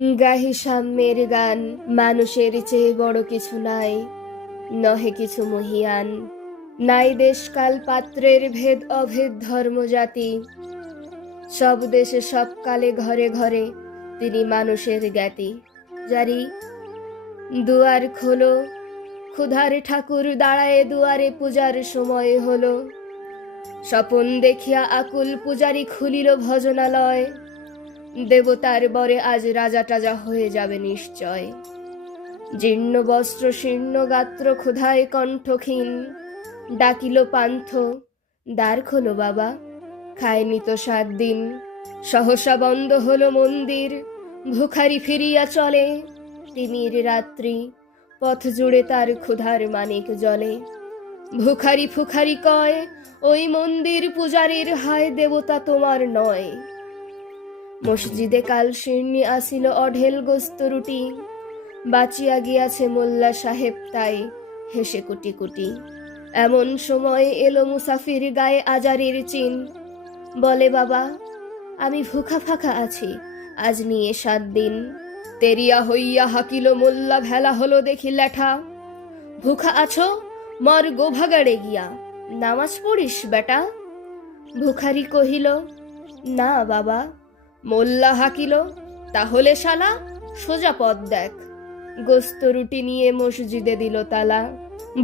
গাহি সাম্যের গান, মানুষের চেয়ে বড় কিছু নাই, নহে কিছু মহিয়ান। নাই দেশকাল পাত্রের ভেদ অভেদ ধর্ম জাতি, সব দেশে সব কালে ঘরে ঘরে তিনি মানুষের জ্ঞাতি। জারি দুয়ার খোলো, ক্ষুধার ঠাকুর দাঁড়ায় দুয়ারে, পূজার সময় হলো। স্বপন দেখিয়া আকুল পূজারি খুলিল ভজনালয়, দেবতার বরে আজ রাজা টাজা হয়ে যাবে নিশ্চয়। জীর্ণ বস্ত্র শীর্ণ গাত্র ক্ষুধায় কণ্ঠক্ষীণ, ডাকিল পান্থ দ্বার খোলো বাবা, খায়নি তো 7 দিন। সহসা বন্ধ হলো মন্দির, ভুখারি ফিরিয়া চলে। তিমির রাত্রি, পথ জুড়ে তার ক্ষুধার মানিক জলে। ভুখারি ফুখারি কয়, ওই মন্দির পূজারীর হায় দেবতা তোমার নয়। মসজিদে কাল শিরনি আসিল অঢেল গোস্ত রুটি, বাঁচিয়া গিয়াছে মোল্লা সাহেব তাই হেসে কুটি কুটি। এমন সময় এলো মুসাফির গায়ে আজারির চিন, বলে বাবা আমি ভুখা ফাঁকা আছি, আজ নিয়ে 7 দিন। তেরিয়া হইয়া হাকিল মোল্লা, ভেলা হলো দেখি লেঠা। ভুখা আছো, মর গোভাগাড়ে গিয়া, নামাজ পড়িস বেটা। ভুখারি কহিল না বাবা। মোল্লা হাকিল, তাহলে শালা সোজা পথ দেখ। গোস্ত রুটি নিয়ে মসজিদে দিল তালা।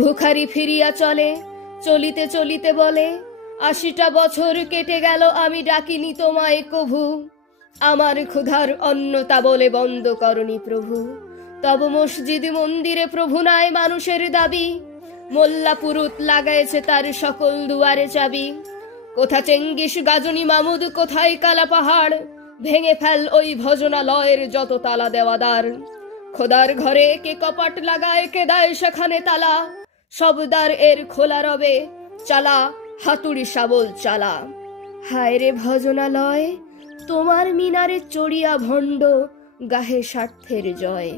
ভুখারি ফিরিয়া চলে, চলিতে চলিতে বলে, 80টা বছর কেটে গেল আমি ডাকিনি তোমায় কভু। আমার ক্ষুধার অন্ন তা বলে বন্ধ করনি প্রভু। তব মসজিদ মন্দিরে প্রভু নাই মানুষের দাবি, মোল্লা পুরুত লাগাইছে তার সকল দুয়ারে চাবি। কোথা চেঙ্গিস গাজনী মামুদ, কোথায় কালা পাহাড়, ভেঙে ফেল ওই ভজনালয়ের যত তালা দেওয়া দ্বার। খোদার ঘরে কে কপাট লাগায়, কে দেয় সেখানে তালা, সব দ্বার এর খোলা রবে, চালা হাতুড়ি শাবল চালা। হায় রে ভজনালয়, তোমার মিনারে চড়িয়া ভণ্ড গাহে স্বার্থের জয়।